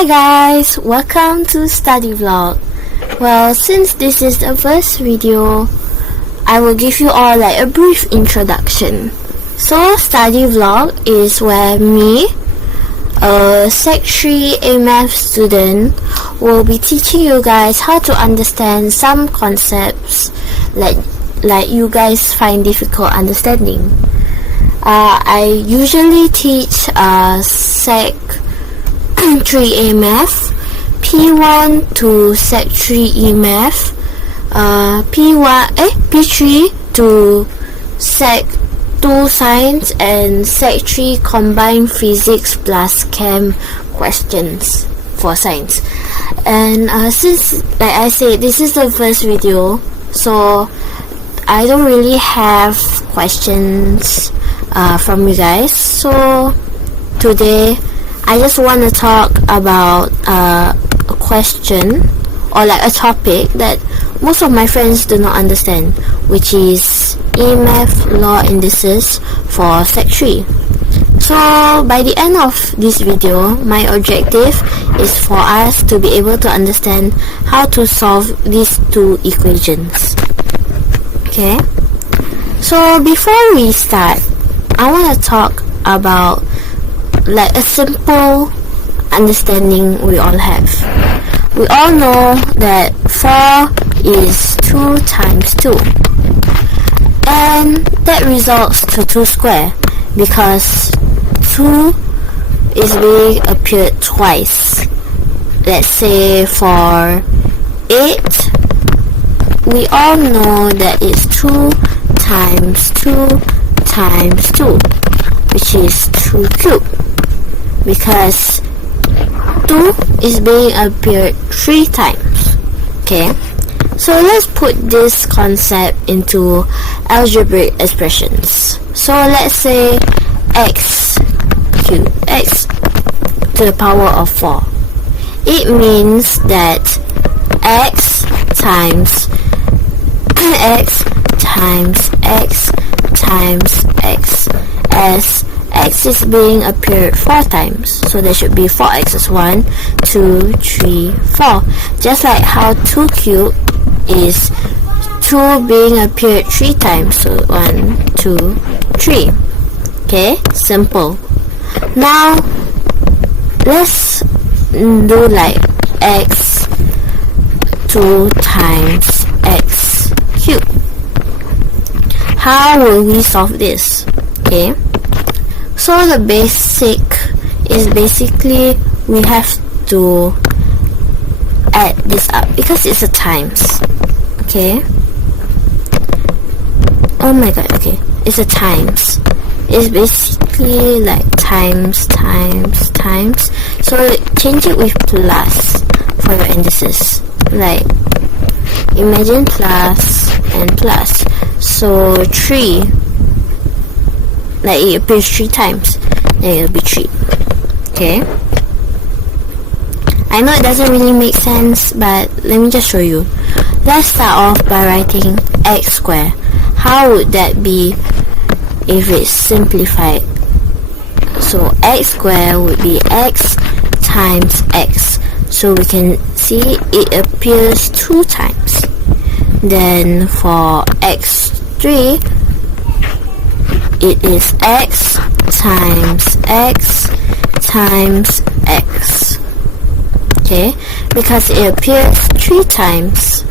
Hi guys, welcome to Study Vlog. Well, since this is the first video, I will give you all like a brief introduction. So Study Vlog is where me, a Sec 3 A Math student, will be teaching you guys how to understand some concepts like you guys find difficult understanding. I usually teach Sec 3A Math, P1 to Sec 3E Math, P3 to Sec 2 Science, and Sec 3 Combined Physics plus Chem questions for Science. And since, like I said, this is the first video, so I don't really have questions from you guys. So today I just want to talk about a question or like a topic that most of my friends do not understand, which is E-Math law indices for Sec 3. So by the end of this video, my objective is for us to be able to understand how to solve these two equations. Okay, so before we start, I want to talk about like a simple understanding we all have. We all know that 4 is 2 times 2, and that results to 2 square because 2 is being appeared twice. Let's say for 8, we all know that it's 2 times 2 times 2, which is 2 cubed, because 2 is being appeared 3 times. Okay, so let's put this concept into algebraic expressions. So let's say x cubed, x to the power of 4. It means that x times x times x times x, as x is being appeared 4 times, so there should be 4x is 1, 2, 3, 4. Just like how 2 cubed is 2 being appeared 3 times, so 1, 2, 3. Okay, simple. Now let's do like x 2 times x cubed. How will we solve this? Okay, so the basic is basically we have to add this up because it's a times. Okay, oh my god, okay, it's a times. It's basically like times times times, so change it with plus for your indices. Like imagine plus and plus, so 3, like it appears 3 times, then it'll be 3. Okay, I know it doesn't really make sense, but let me just show you. Let's start off by writing x squared. How would that be if it's simplified? So x squared would be x times x, so we can see it appears 2 times. Then for x3, it is x times x times x. Okay, because it appears 3 times.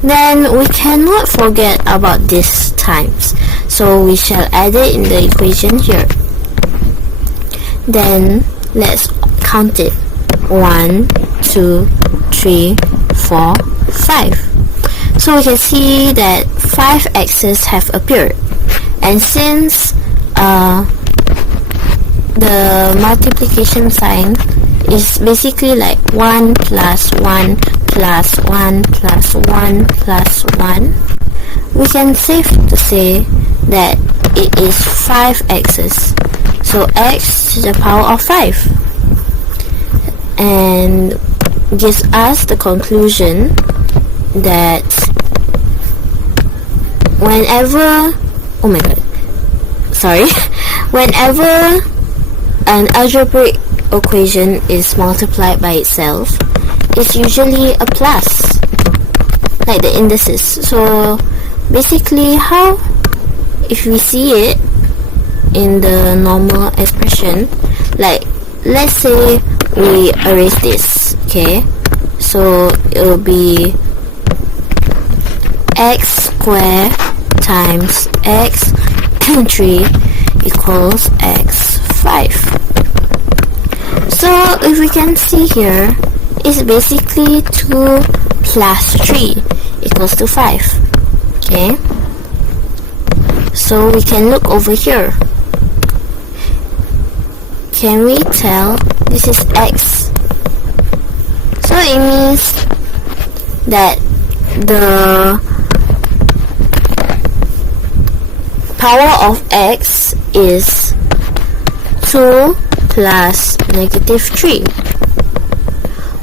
Then we cannot forget about this times, so we shall add it in the equation here. Then let's count it. 1, 2, 3, 4, 5. So we can see that 5 x's have appeared, and since the multiplication sign is basically like 1 plus 1 plus 1 plus 1 plus 1, we can safely say that it is 5 x's. So x to the power of 5, and gives us the conclusion that whenever whenever an algebraic equation is multiplied by itself, it's usually a plus, like the indices. So basically, how if we see it in the normal expression, like let's say we erase this, okay, so it will be x squared times x 3 equals x 5. So if we can see here, it's basically 2 plus 3 equals to 5. Okay, so we can look over here. Can we tell this is x? So it means that the power of x is 2 plus negative 3,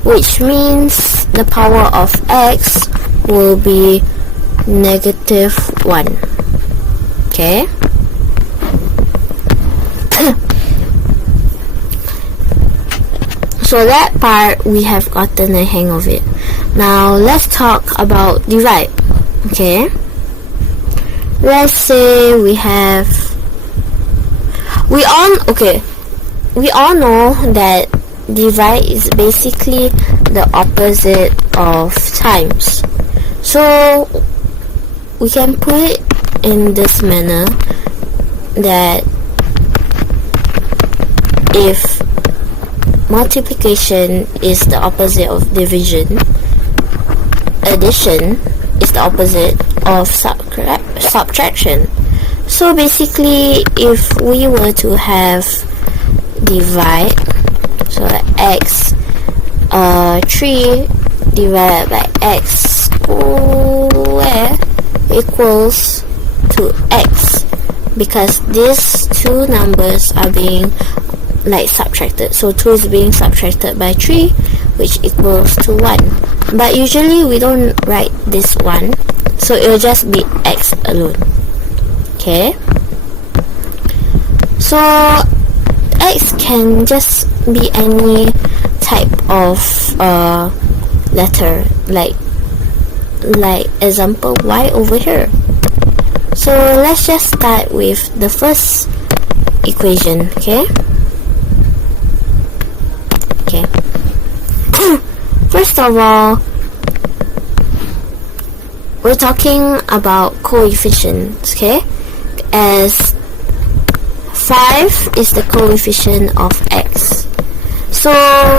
which means the power of x will be negative 1. Okay, so that part we have gotten a hang of it. Now let's talk about divide. Okay, let's say we all know that divide is basically the opposite of times. So we can put it in this manner, that if multiplication is the opposite of division, addition is the opposite of subtraction. So basically, if we were to have divide, so x 3 divided by x squared equals to x, because these two numbers are being like subtracted. So 2 is being subtracted by 3, which equals to 1. But usually we don't write this 1, so it will just be x alone. Okay, so x can just be any type of letter, like example y over here. So let's just start with the first equation. Okay, first of all, we're talking about coefficients. Okay, as 5 is the coefficient of x, so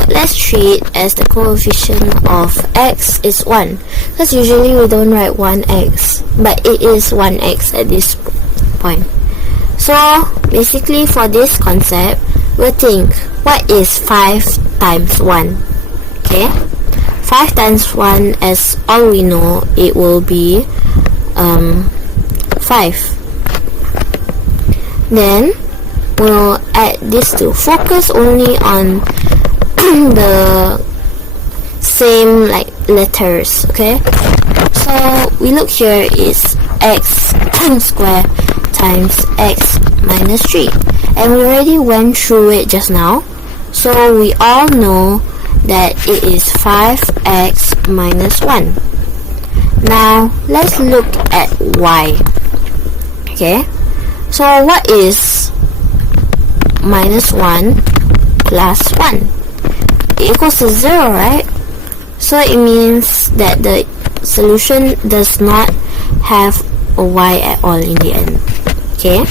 let's treat as the coefficient of x is 1, because usually we don't write 1x, but it is 1x at this point. So basically, for this concept, we'll think, what is 5 times 1? Okay, 5 times 1, as all we know, it will be 5. Then we'll add these two. Focus only on the same like letters. Okay, so we look here is x squared times x minus 3, and we already went through it just now, so we all know that it is 5x minus 1. Now let's look at y. Okay, so what is minus 1 plus 1? It equals to 0, right? So it means that the solution does not have a y at all in the end. Okay,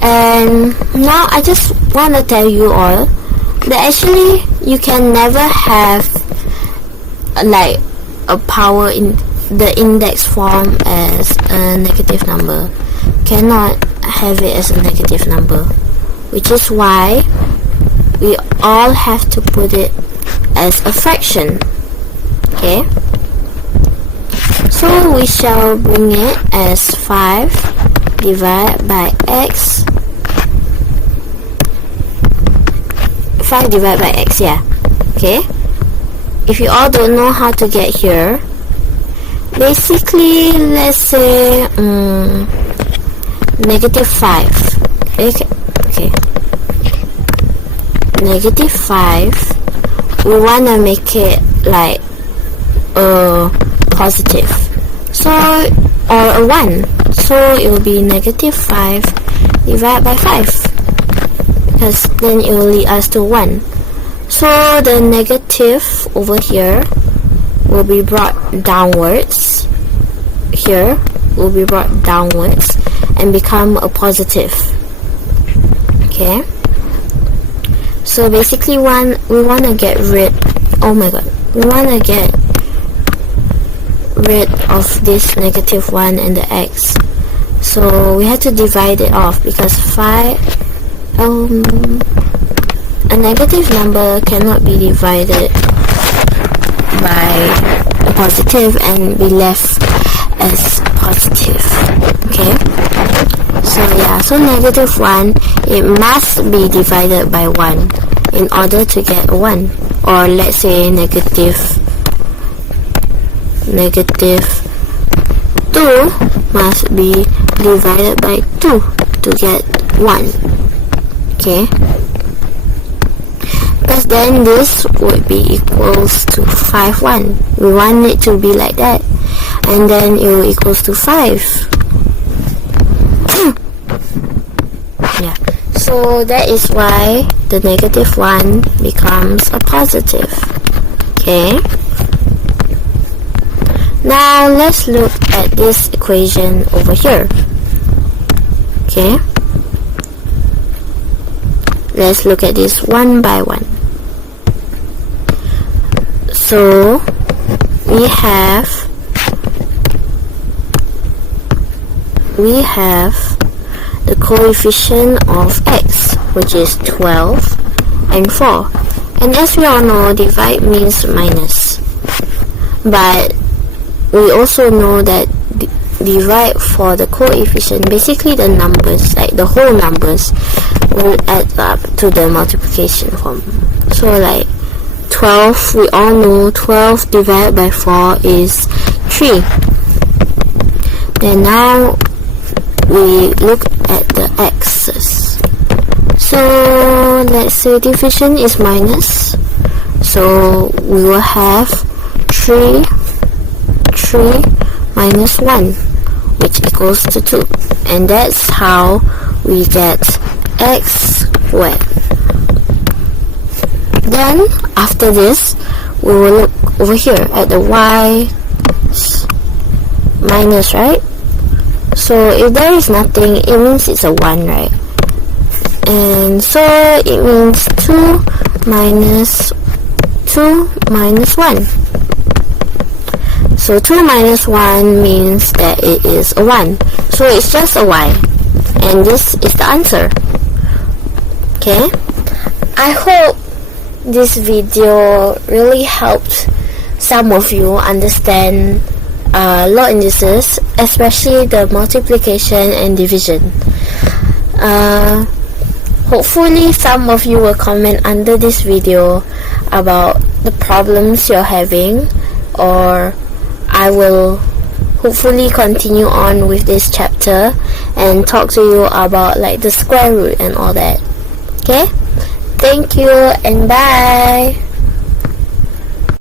and now I just want to tell you all that actually you can never have like a power in the index form as a negative number. Cannot have it as a negative number, which is why we all have to put it as a fraction. Okay, so we shall bring it as 5 divided by x. 5 divided by x, yeah. Okay, if you all don't know how to get here, basically let's say negative 5. Okay, Okay, negative 5, we want to make it like a positive, so, or a 1, so it will be negative 5 divided by 5, because then it will lead us to 1. So the negative over here will be brought downwards, here will be brought downwards and become a positive. Okay, so basically we want to get rid, oh my god, we want to get rid of this negative 1 and the x, so we have to divide it off, because a negative number cannot be divided by a positive and be left as positive. Okay, so yeah, so negative 1, it must be divided by 1 in order to get a 1, or let's say negative 2 must be divided by 2 to get 1. Okay, because then this would be equals to 5 1. We want it to be like that, and then it will equals to 5. Yeah, so that is why the negative 1 becomes a positive. Okay, now let's look at this equation over here. Okay, let's look at this one by one. So we have the coefficient of x, which is 12 and 4, and as we all know, divide means minus, but we also know that divide for the coefficient, basically the numbers, like the whole numbers, will add up to the multiplication form. So like 12, we all know 12 divided by 4 is 3. Then now we look at the x's. So let's say division is minus, so we will have 3 minus 1, which equals to 2, and that's how we get x squared. Then after this, we will look over here at the y minus, right? So if there is nothing, it means it's a 1, right? And so it means 2 minus 1. So 2 minus 1 means that it is a 1. So it's just a y. And this is the answer. Okay? I hope this video really helped some of you understand log indices, especially the multiplication and division. Hopefully some of you will comment under this video about the problems you're having, or I will hopefully continue on with this chapter and talk to you about like the square root and all that. Okay? Thank you and bye!